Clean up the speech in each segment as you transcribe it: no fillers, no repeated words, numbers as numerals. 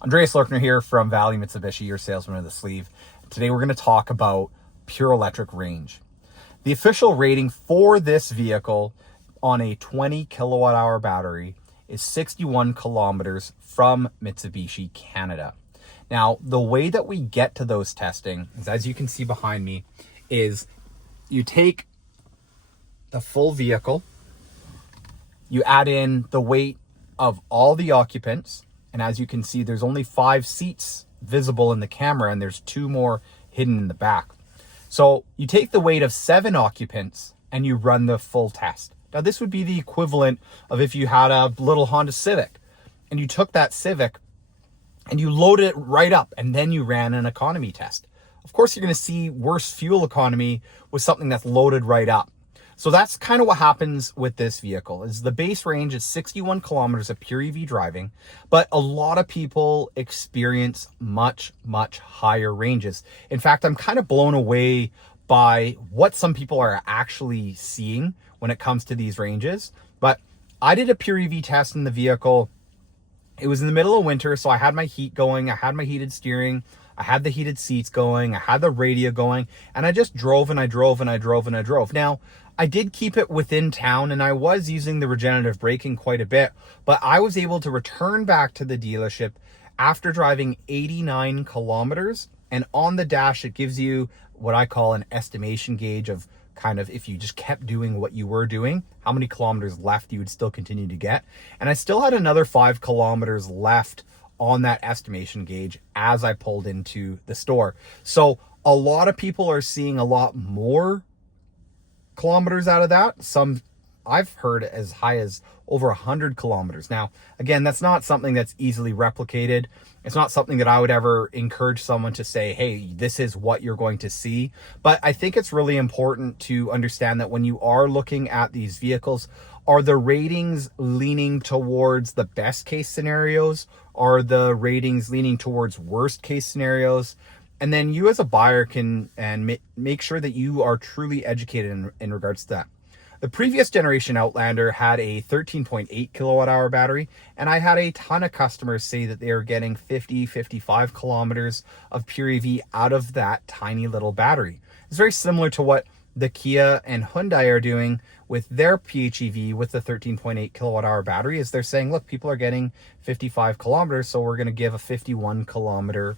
Andreas Lurkner here from Valley Mitsubishi, your salesman of the sleeve. Today we're going to talk about pure electric range. The official rating for this vehicle on a 20 kilowatt hour battery is 61 kilometers from Mitsubishi, Canada. Now, the way that we get to those testing is, as you can see behind me, is you take the full vehicle, you add in the weight of all the occupants, and as you can see, there's only 5 seats visible in the camera, and there's 2 more hidden in the back. So you take the weight of 7 occupants and you run the full test. Now, this would be the equivalent of if you had a little Honda Civic and you took that Civic and you loaded it right up and then you ran an economy test. Of course, you're going to see worse fuel economy with something that's loaded right up. So that's kind of what happens with this vehicle. Is the base range is 61 kilometers of pure EV driving, but a lot of people experience much higher ranges. In fact, I'm kind of blown away by what some people are actually seeing when it comes to these ranges. But I did a pure EV test in the vehicle. It was in the middle of winter, so I had my heat going, I had my heated steering, I had the heated seats going, I had the radio going, and I just drove and I drove and I drove and I drove. Now, I did keep it within town and I was using the regenerative braking quite a bit, but I was able to return back to the dealership after driving 89 kilometers. And on the dash, it gives you what I call an estimation gauge of kind of, if you just kept doing what you were doing, how many kilometers left you would still continue to get. And I still had another 5 kilometers left on that estimation gauge as I pulled into the store. So a lot of people are seeing a lot more kilometers out of that. Some I've heard as high as over 100 kilometers. Now, again, that's not something that's easily replicated. It's not something that I would ever encourage someone to say, hey, this is what you're going to see. But I think it's really important to understand that when you are looking at these vehicles, are the ratings leaning towards the best case scenarios? Are the ratings leaning towards worst case scenarios? And then you as a buyer can make sure that you are truly educated in regards to that. The previous generation Outlander had a 13.8 kilowatt hour battery, and I had a ton of customers say that they are getting 55 kilometers of pure EV out of that tiny little battery. It's very similar to what the Kia and Hyundai are doing with their PHEV with the 13.8 kilowatt hour battery. Is they're saying, look, people are getting 55 kilometers, so we're going to give a 51 kilometer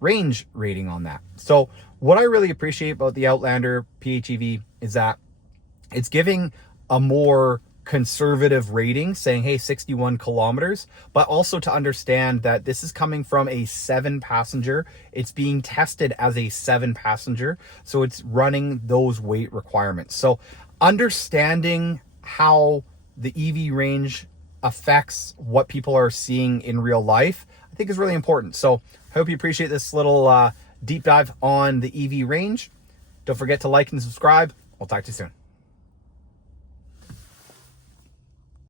range rating on that. So what I really appreciate about the Outlander PHEV is that it's giving a more conservative rating, saying, hey, 61 kilometers, but also to understand that this is coming from a 7-passenger. It's being tested as a 7-passenger, so it's running those weight requirements. So understanding how the EV range affects what people are seeing in real life, I think is really important. So I hope you appreciate this little deep dive on the EV range. Don't forget to like and subscribe. We'll talk to you soon.